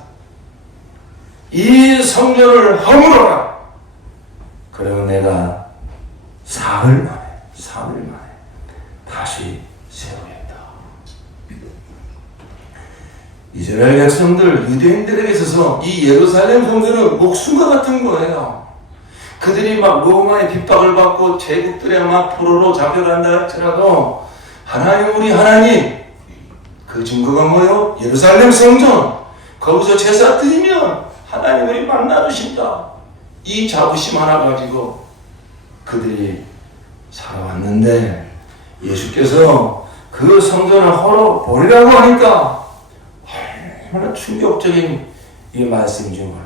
이 성전을 허물어라. 그러면 내가 사흘 만에 다시 세우겠다. 이스라엘 백성들, 유대인들에게 있어서 이 예루살렘 성전은 목숨과 같은 거예요. 그들이 막 로마의 핍박을 받고 제국들의 막 포로로 잡혀간다 할지라도 하나님, 우리 하나님, 그 증거가 뭐예요? 예루살렘 성전, 거기서 제사 드리면 하나님 우리 만나주신다. 이 자부심 하나 가지고 그들이 살아왔는데, 예수께서 그 성전을 헐어버리라고 하니까 얼마나 충격적인 이 말씀인지 몰라요.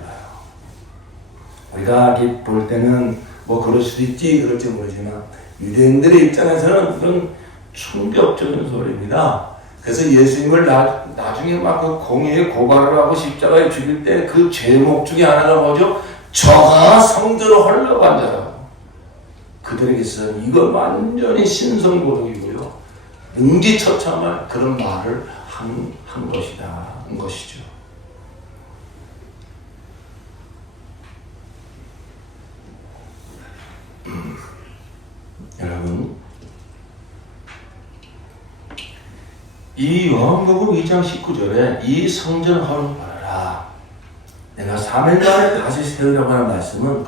우리가 볼 때는 뭐 그럴 수도 있지 그럴지 모르지만 유대인들의 입장에서는 그건 충격적인 소리입니다. 그래서 예수님을 나중에 막 그 공의에 고발을 하고 십자가에 죽일 때 그 제목 중에 하나가 뭐죠? 저가 성전을 헐려간 자라고. 그들에게서는 이건 완전히 신성고독이고요, 능지처참한 그런 말을 한 것이죠. 여러분, 이 요한복음 2장 19절에 이 성전 헐어버려라, 내가 3일 만에 다시 세우려고 하는 말씀은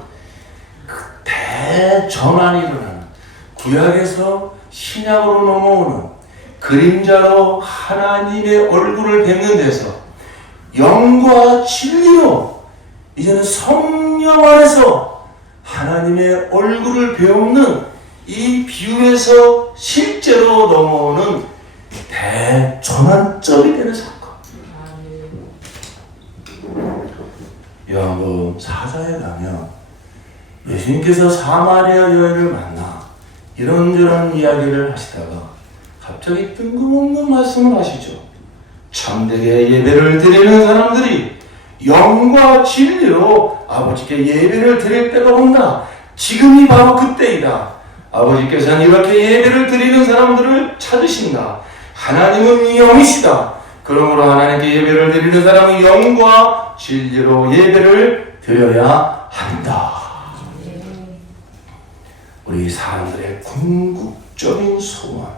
그 대전환이 일어나는, 구약에서 신약으로 넘어오는 그림자로 하나님의 얼굴을 뵙는 데서 영과 진리로 이제는 성령 안에서 하나님의 얼굴을 배우는 이 비유에서 실제로 넘어오는 대전환점이 되는 사건. 요한복음 4장에 가면 예수님께서 사마리아 여인을 만나 이런저런 이야기를 하시다가 갑자기 뜬금없는 말씀을 하시죠. 참되게 예배를 드리는 사람들이 영과 진리로 아버지께 예배를 드릴 때가 온다. 지금이 바로 그때이다. 아버지께서는 이렇게 예배를 드리는 사람들을 찾으신다. 하나님은 영이시다. 그러므로 하나님께 예배를 드리는 사람은 영과 진리로 예배를 드려야 한다. 우리 사람들의 궁극적인 소원,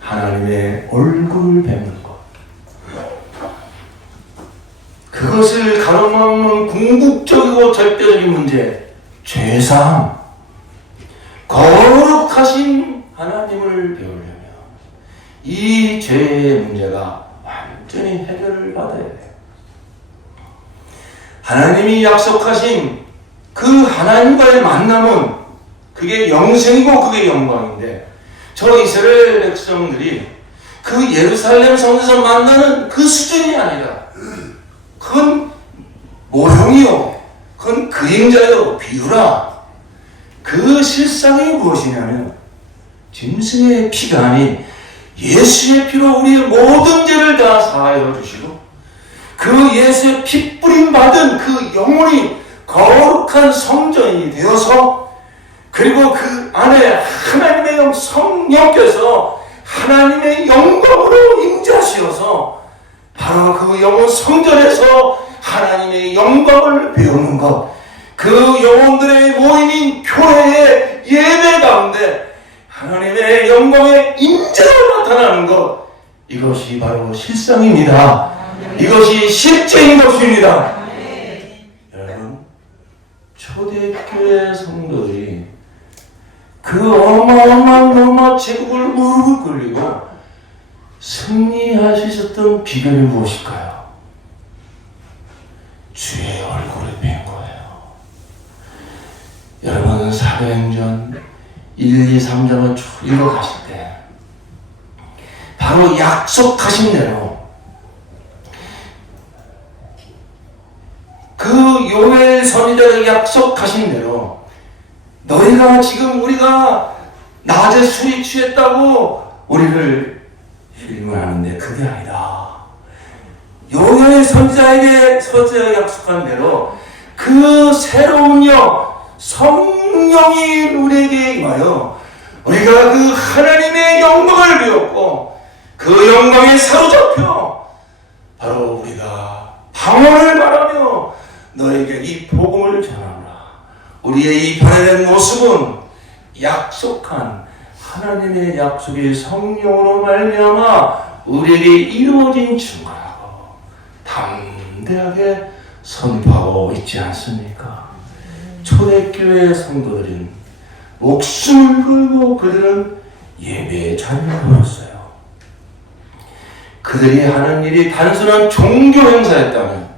하나님의 얼굴을 뵙는 것, 그것을 가로막는 궁극적이고 절대적인 문제, 죄사함, 거룩하신 하나님을 배우려면 이 죄의 문제가 완전히 해결을 받아야 돼요. 하나님이 약속하신 그 하나님과의 만남은 그게 영생이고 그게 영광인데, 저 이스라엘 백성들이 그 예루살렘 성에서 만나는 그 수준이 아니라 그건 모형이요, 그건 그림자요, 비유라. 그 실상이 무엇이냐면 짐승의 피가 아닌 예수의 피로 우리의 모든 죄를 다 사하여 주시고, 그 예수의 피 뿌림 받은 그 영혼이 거룩한 성전이 되어서, 그리고 그 안에 하나님의 성령께서 하나님의 영광으로 임재하시어서 바로 그 영혼 성전에서 하나님의 영광을 배우는 것, 그 영혼들의 모임인 교회의 예배 가운데 하나님의 영광의 임재가 나타나는 것, 이것이 바로 실상입니다. 이것이 실제인 것입니다. 여러분, 초대교회 성도들이 그 어마어마한 로마 제국을 무릎을 꿇리고 승리하셨던 비결이 무엇일까요? 주의 얼굴을 뵌 거예요. 여러분, 사도행전 1, 2, 3장을 쭉 읽어가실 때 바로 약속하신 대로 그 요엘 선지자가 약속하신 대로 너희가 지금 우리가 낮에 술이 취했다고 우리를 힐문하는데 그게 아니다. 요엘 선지자에게 약속한 대로 그 새로운 영, 성령이 우리에게 임하여 우리가 그 하나님의 영광을 배웠고 그 영광에 사로잡혀 바로 우리가 방언을 말하며 너에게 이 복음을 전하노라. 우리의 이 변화된 모습은 약속한 하나님의 약속의 성령으로 말미암아 우리에게 이루어진 증거라고 담대하게 선포하고 있지 않습니까? 초대교회 성도들은 목숨을 걸고 그들은 예배의 자리를 보였어요. 그들이 하는 일이 단순한 종교 행사였다면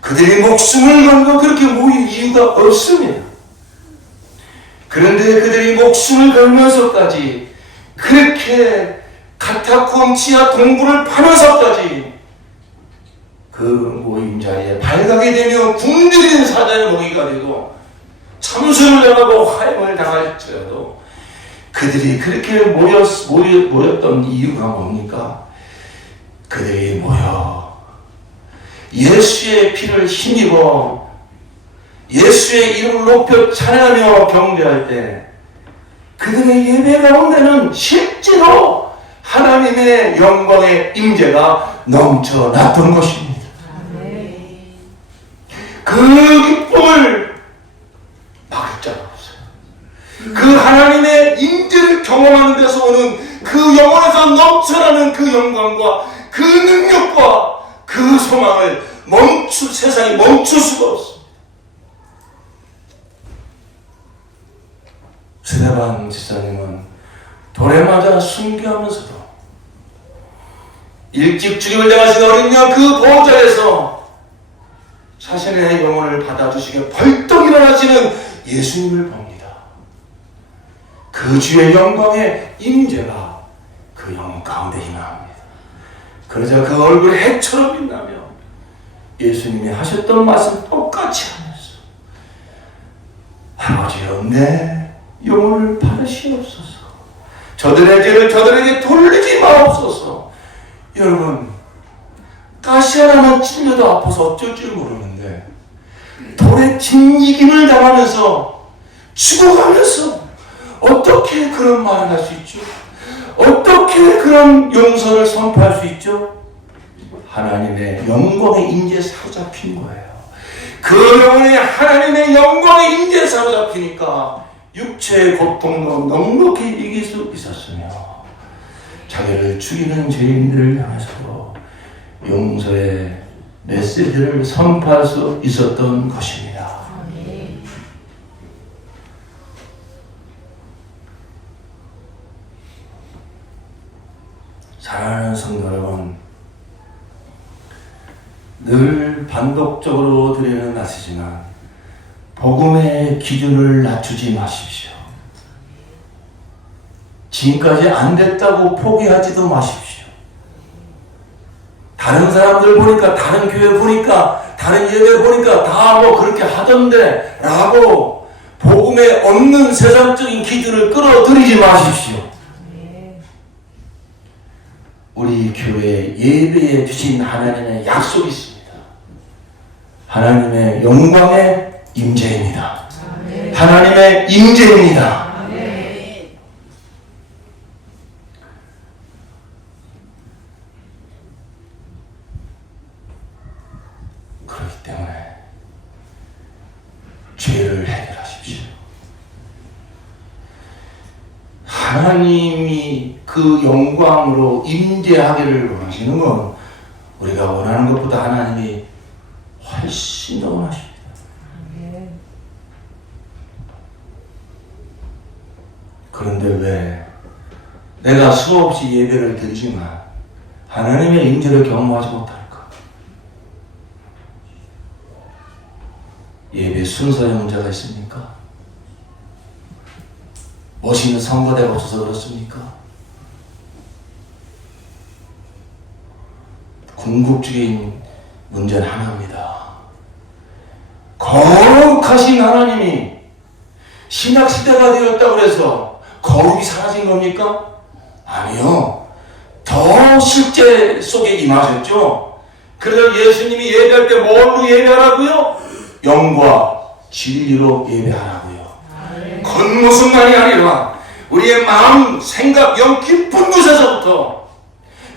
그들이 목숨을 걸고 그렇게 모일 이유가 없습니다. 그런데 그들이 목숨을 걸면서까지 그렇게 카타콤 지하 동굴을 파면서까지 그 모임 자리에 발각이 되며 굶주린 사자의 먹이가 되고 참수를 당하고 화형을 당할지라도 그들이 그렇게 모였던 이유가 뭡니까? 그들이 모여 예수의 피를 힘입어 예수의 이름을 높여 찬양하며 경배할 때 그들의 예배 가운데는 실제로 하나님의 영광의 임재가 넘쳐났던 것입니다. 그 기쁨을 막을 자가 없어요. 그 하나님의 임재를 경험하는 데서 오는 그 영혼에서 넘쳐나는 그 영광과 그 능력과 그 소망을 세상이 멈출 수가 없습니다. 스데반 집사님은 돌에 맞아 순교하면서도 일찍 죽임을 당하신 어린 양 그 보호자에서 자신의 영혼을 받아주시게 벌떡 일어나시는 예수님을 봅니다. 그 주의 영광의 임재가 그 영혼 가운데 임합니다. 그러자 그 얼굴이 해처럼 빛나며 예수님이 하셨던 말씀 똑같이 하면서 아버지여 내 영혼을 받으시옵소서. 저들의 죄를 저들에게 돌리지 마옵소서. 여러분, 가시 하나만 찔려도 아파서 어쩔 줄 모르는데 돌에 짓이김을 당하면서 죽어가면서 어떻게 그런 말을 할 수 있죠? 어떻게 어떻게 그런 용서를 선포할 수 있죠? 하나님의 영광의 임재에 사로잡힌 거예요. 그 영혼이 하나님의 영광의 임재에 사로잡히니까 육체의 고통도 넉넉히 이길 수 있었으며 자기를 죽이는 죄인들을 향해서도 용서의 메시지를 선포할 수 있었던 것입니다. 사랑하는 성도 여러분, 늘 반복적으로 드리는 말씀이지만 복음의 기준을 낮추지 마십시오. 지금까지 안 됐다고 포기하지도 마십시오. 다른 사람들 보니까, 다른 교회 보니까, 다른 예배 보니까 다 뭐 그렇게 하던데 라고 복음에 없는 세상적인 기준을 끌어들이지 마십시오. 우리 교회 예배에 주신 하나님의 약속이 있습니다. 하나님의 영광의 임재입니다. 하나님의 임재입니다. 그렇기 때문에 죄를 해결하십시오. 하나님이 그 영광으로 임재하기를 원하시는 건 우리가 원하는 것보다 하나님이 훨씬 더 원하십니다. 그런데 왜 내가 수없이 예배를 드리지만 하나님의 임재를 경험하지 못할까? 예배 순서에 문제가 있습니까? 멋있는 성가대가 없어서 그렇습니까? 궁극적인 문제는 하나입니다. 거룩하신 하나님이 신약시대가 되었다고 해서 거룩이 사라진 겁니까? 아니요. 더 실제 속에 임하셨죠. 그래서 예수님이 예배할 때 뭘로 예배하라고요? 영과 진리로 예배하라고요. 겉모습만이 아니라 우리의 마음, 생각, 영 깊은 곳에서부터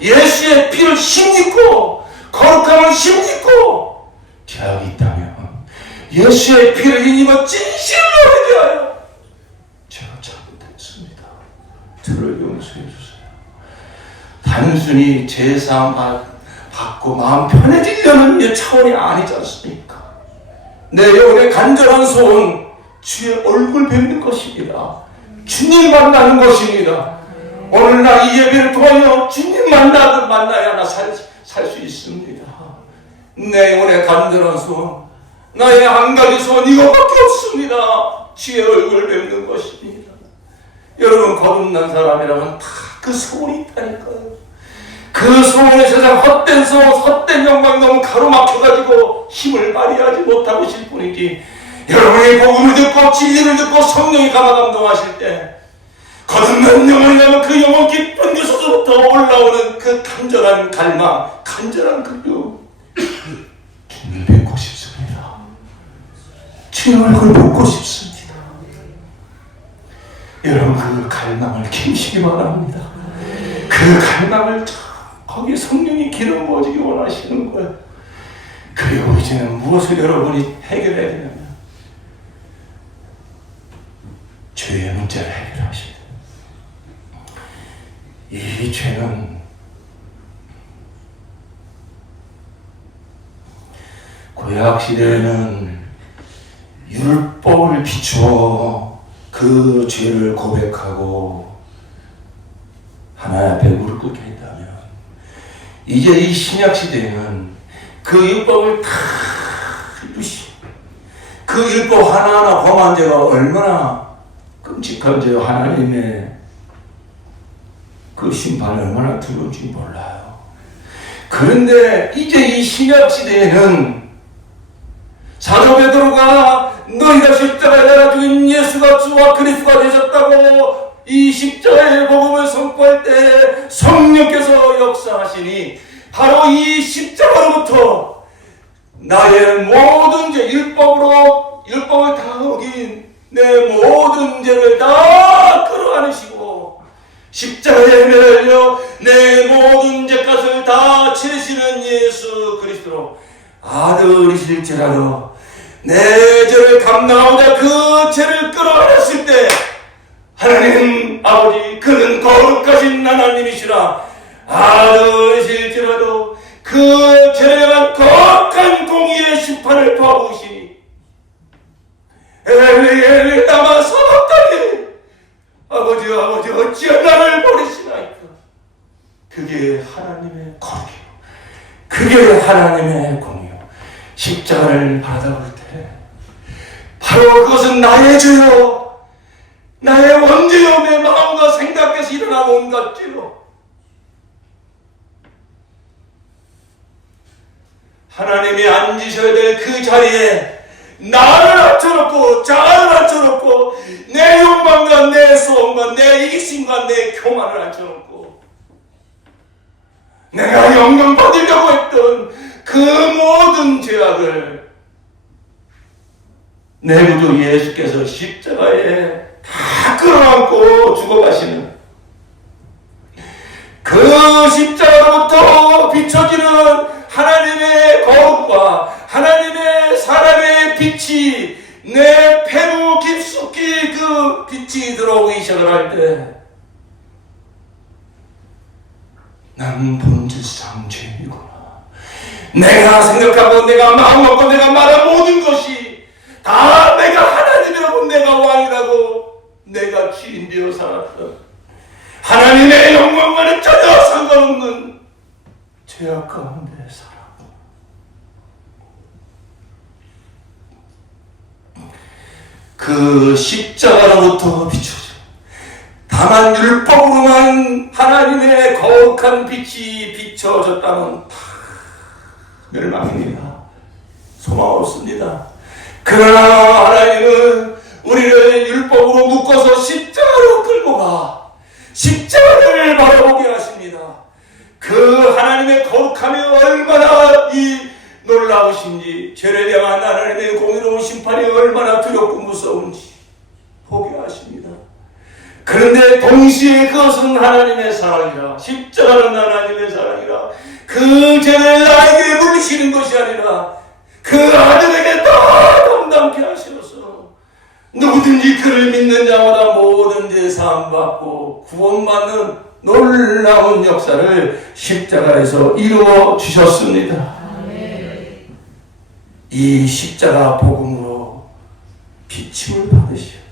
예수의 피를 힘입고 거룩함을 힘입고 죄악이 있다면 예수의 피를 힘입어 진실로 회개하여 제가 잘못했습니다. 저를 용서해 주세요. 단순히 제사함 받고 마음 편해지려는 차원이 아니지 않습니까? 내 영혼의 간절한 소원, 주의 얼굴 뵙는 것입니다. 주님 만나는 것입니다. 오늘날 이 예배를 통하여 주님 만나야 나 살 수 있습니다. 내 영혼의 간절한 소원, 나의 한 가지 소원 이것밖에 없습니다. 주의 얼굴 뵙는 것입니다. 여러분, 거듭난 사람이라면 다 그 소원이 있다니까요. 그 소원의 세상 헛된 소원, 헛된 영광이 너무 가로막혀가지고 힘을 발휘하지 못하고 있을 뿐이지, 여러분이 복음을 듣고 진리를 듣고 성령이 감화감동하실 때 거듭난 영혼이라면 그 영혼 깊은 곳에서부터 올라오는 그 간절한 갈망, 간절한 그리움, 주님을 뵙고 싶습니다. 주님 얼굴 보고 싶습니다. 여러분, 그 갈망을 키우시기 바랍니다. 그 갈망을 거기에 성령이 기름 부어지기 원하시는 거예요. 그리고 이제는 무엇을 여러분이 해결해야 되냐면 죄의 문제를 해결하십니다. 이 죄는 구약 시대에는 율법을 비추어 그 죄를 고백하고 하나님 앞에 무릎 꿇게 했다면, 이제 이 신약 시대에는 그 율법을 다 이루시, 그 율법 하나하나 범한 죄가 얼마나 끔찍한 죄요. 하나님의 그 심판이 얼마나 두려운지 몰라요. 그런데 이제 이 신약 시대에는 사도 베드로가 너희가 십자가에 달아 죽인 예수가 주와 그리스도가 되셨다고 이 십자가의 복음을 선포할 때 성령께서 역사하시니 바로 이 십자가로부터 나의 모든 죄, 율법을 다 어긴 내 모든 죄를 다 끌어안으시고 십자가에 매달려 내 모든 죄값을 다 치르시는 예수 그리스도로 아들이실지라도 내 죄를 감당하고자 그 죄를 끌어안았을 때 하나님 아버지 그는 거룩하신 하나님이시라 아들이실지라도 그 죄에 대한 거룩한 공의의 심판을 도와주시니 엘리 엘리 나마 사박다니 아버지 어찌 나를 버리시나이까. 그게 하나님의 거룩이요 그게 하나님의 공의요. 십자가를 받아볼 때 바로 그것은 나의 죄요 나의 원죄요 내 마음과 생각에서 일어난 온갖 죄요. 하나님이 앉으셔야 될 그 자리에 나를 앉혀놓고 자아를 앉혀놓고 내 욕망과 내 소원과 내 이기심과 내 교만을 앉혀놓고 내가 영광 받으려고 했던 그 모든 죄악을 내 구주 예수께서 십자가에 다 끌어안고 죽어가시는 그 십자가로부터 비춰지는 하나님의 거룩과 하나님의 사랑의 빛이 내 배로 깊숙이 그 빛이 들어오기 시작을 할 때 난 본질상 죄인이구나. 내가 생각하고 내가 마음먹고 내가 말한 모든 것이 다 내가 하나님이라고 내가 왕이라고 내가 주인 되어 살았던 하나님의 영광과는 전혀 상관없는 죄악 가운데 살았고 그 십자가로부터 비춰져 다만 율법으로만 하나님의 거룩한 빛이 비춰졌다면 다 멸망입니다. 소망 없습니다. 그러나 하나님은 우리를 율법으로 묶어서 십자가로 끌고 가 십자가를 바라보게 하십니다. 그 하나님의 거룩함이 얼마나 이 놀라우신지 죄를 향한 하나님의 공의로운 심판이 얼마나 두렵고 무서운지 보게 하십니다. 그런데 동시에 그것은 하나님의 사랑이라 십자가는 하나님의 사랑이라 그 죄를 나에게 물리시는 것이 아니라 그 아들에게 다 담당케 하시어서 누구든지 그를 믿는 자마다 모든 죄 사함받고 구원받는 놀라운 역사를 십자가에서 이루어 주셨습니다. 이 십자가 복음으로 비침을 받으셔야 돼요.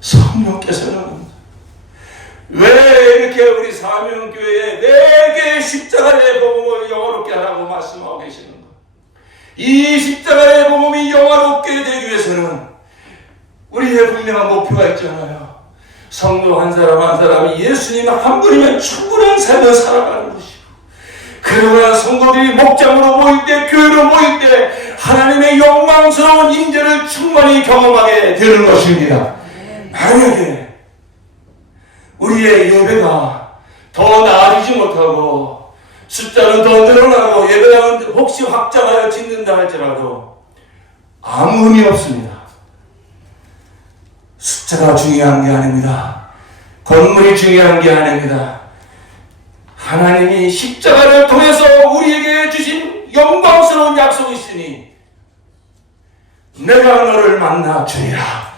성령께서는 왜 이렇게 우리 사명교회에 4개의 십자가의 복음을 영화롭게 하라고 말씀하고 계시는가? 이 십자가의 복음이 영화롭게 되기 위해서는 우리의 분명한 목표가 있잖아요. 성도 한 사람 한 사람이 예수님 한 분이면 충분한 삶을 살아가는 것이고 그러나 성도들이 목장으로 모일 때 교회로 모일 때 하나님의 영광스러운 임재를 충만히 경험하게 되는 것입니다. 만약에 우리의 예배가 더 나아지지 못하고 숫자는 더 늘어나고 예배당은 혹시 확장하여 짓는다 할지라도 아무 의미 없습니다. 숫자가 중요한 게 아닙니다. 건물이 중요한 게 아닙니다. 하나님이 십자가를 통해서 우리에게 주신 영광스러운 약속이 있으니 내가 너를 만나 주리라.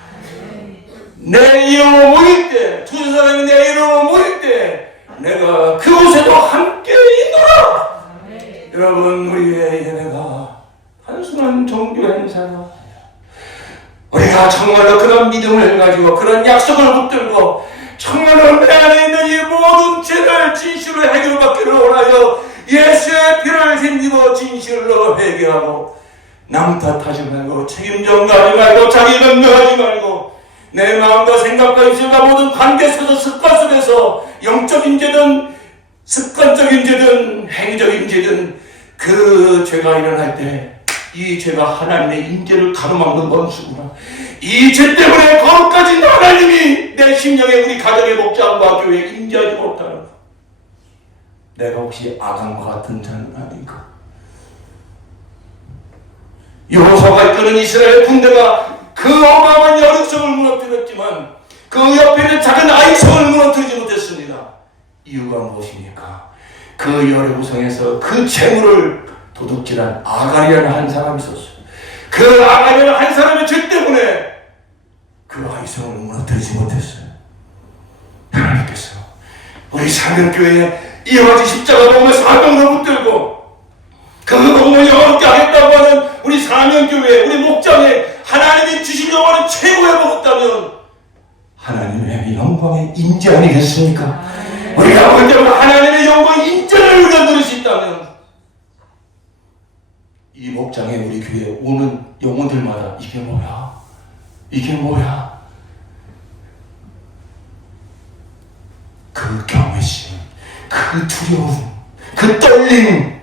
내 이름으로 모일 때, 두 사람이 내 이름으로 모일 때 내가 그곳에도 함께 있노라. 여러분, 우리의 예배가 단순한 종교 행사가 우리가 정말로 그런 믿음을 가지고 그런 약속을 붙들고 정말로 내 안에 있는 이 모든 죄를 진실로 해결받기를 원하여 예수의 피를 힘입어 진실로 회개하고 남 탓하지 말고 책임 전가하지 말고 자기 변명하지 말고 내 마음과 생각과 입술과 모든 관계 속에서 습관 속에서 영적인 죄든 습관적인 죄든 행위적인 죄든 그 죄가 일어날 때 이 죄가 하나님의 임재를 가로막는 원수구나. 이 죄 때문에 거룩까지 하나님이 내 심령에 우리 가정의 목장과 교회에 임재하지 못하는 것. 내가 혹시 아간과 같은 자는 아닌가? 여호수아가 이끄는 이스라엘 군대가 그 어마어마한 여력성을 무너뜨렸지만 그 옆에 있는 작은 아이 성을 무너뜨리지 못했습니다. 이유가 무엇입니까? 그 여리고성에서 그 재물을 도둑질한 아갈이라는 한 사람이 있었어요. 그 아갈이라는 한 사람의 죄 때문에 그 아이 성을 무너뜨리지 못했어요. 하나님께서 우리 사명교회에 이와 같이 십자가 복음의 사명을 붙들고 그 복음을 영원롭게 하겠다고 하는 우리 사명교회, 우리 목장에 하나님이 주신 영원한 최고의 복었다면 하나님의 영광의 인재 아니겠습니까? 우리가 볼 때마다 하나님의 영광의 인재를 우리가 누릴 수 있다면 이 목장에 우리 교회에 오는 영혼들마다 이게 뭐야? 이게 뭐야? 그 경외심, 그 두려움, 그 떨림,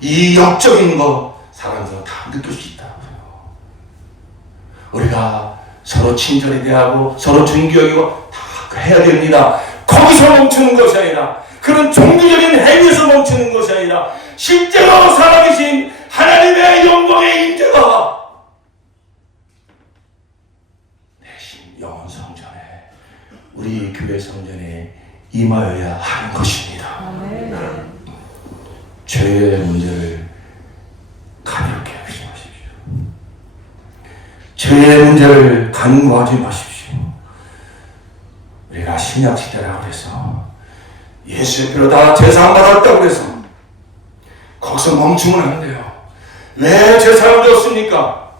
이 영적인 거 사람들은 다 느낄 수 있다고요. 우리가 서로 친절히 대하고 서로 존경하고 다 해야 됩니다. 거기서 멈추는 것이 아니라 그런 종교적인 행위에서 멈추는 것이 아니라 실제로 살아계신 하나님의 영광의 인재가 내신 영원 성전에 우리 교회 성전에 임하여야 하는 것입니다. 죄의 문제를 가볍게 하지 마십시오. 죄의 문제를 간과하지 마십시오. 우리가 신약시대라고 해서 예수의 피로 다 제사함받았다고 해서 거기서 멈추면 안 돼요. 왜 제사함을 줬습니까?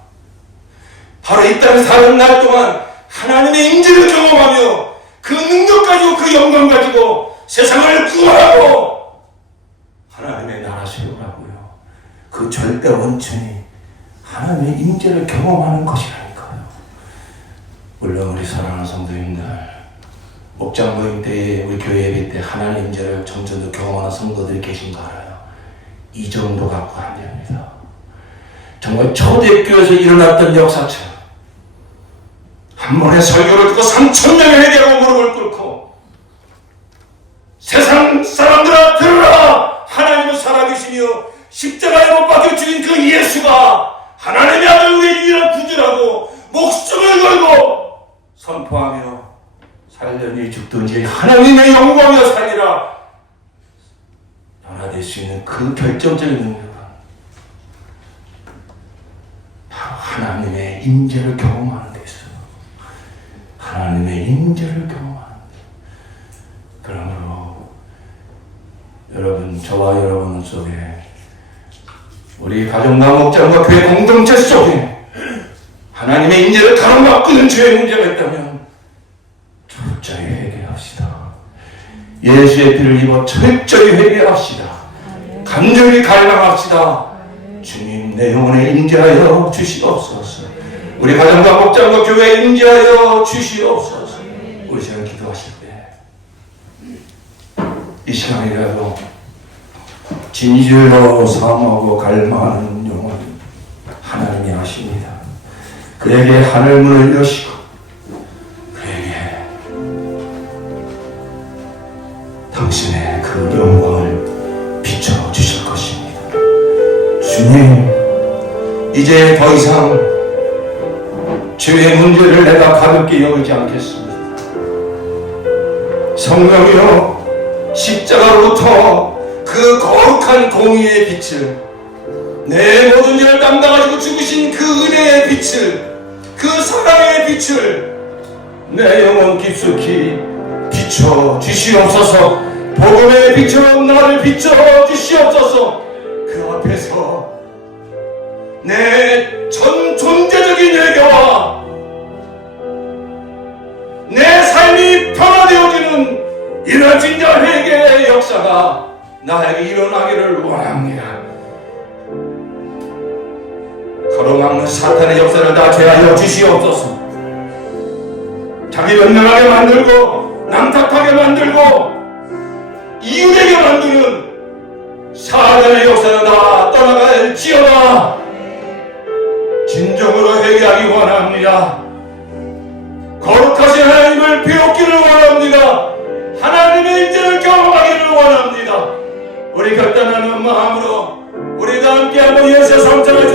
바로 이 땅에 사는 날 동안 하나님의 임재를 경험하며 그 능력 가지고 그 영광 가지고 세상을 구원하고 하나님의 나라 세우라고요. 그 절대 원천이 하나님의 임재를 경험하는 것이라니까요. 물론 우리 사랑하는 성도님들, 목장 모임 때에 우리 교회 예배 때 하나님 임재를 점점 더 경험하는 성도들이 계신 거 알아요. 이 정도 갖고 안 됩니다. 정말 초대교회에서 일어났던 역사처럼 한 번에 설교를 듣고 3,000명이 회개하고 무릎을 꿇고 세상 사람들아 들으라, 하나님은 살아계시며 십자가에 못 박혀 죽인 그 예수가 하나님의 아들 우리의 유일한 구주라고 목숨을 걸고 선포하며 살려니 죽든지 하나님의 영광이여 살리라 변화될 수 있는 그 결정적인 능력은 바로 하나님의 임재를 경험하는 데 있어요. 하나님의 임재를 경험하는 데. 그러므로 여러분, 저와 여러분 속에 우리 가정과 목장과 교회 공동체 속에 하나님의 임재를 가로막는 죄의 문제가 있다면 철저히 회개합시다. 예수의 피를 입어 철저히 회개합시다. 간절히 갈망합시다. 주님, 내 영혼에 임재하여 주시옵소서. 우리 가정과 목장과 교회에 임재하여 주시옵소서. 우리 시간 기도하실 때 이 시간이라도 진실로 사모하고 갈망하는 영혼 하나님이 아십니다. 그에게 하늘문을 여시고 그에게 당신의 그 영광을 비춰주실 것입니다. 주님, 이제 더 이상 죄의 문제를 내가 가볍게 여기지 않겠습니다. 성령이여, 십자가로부터 그 거룩한 공의의 빛을, 내 모든 죄를 담당하시고 죽으신 그 은혜의 빛을, 그 사랑의 빛을 내 영혼 깊숙이 비춰 주시옵소서. 복음의 빛처럼 나를 비춰 주시옵소서. 그 앞에서 내 전 존재적인 회개와 내 삶이 변화되어지는 이런 진짜 회개의 역사가 나에게 일어나기를 원합니다. 가로막는 사탄의 역사를 다 제하여 주시옵소서. 자기 변명하게 만들고 남탓하게 만들고 이웃에게 만드는 사단의 역사를 다 떠나갈지어다. 진정으로 회개하기 원합니다. 거룩하신 하나님을 배우기를 원합니다. 하나님의 인재를 경험하기를 원합니다. 우리 결단하는 마음으로 우리가 함께 한번 예수의 성장을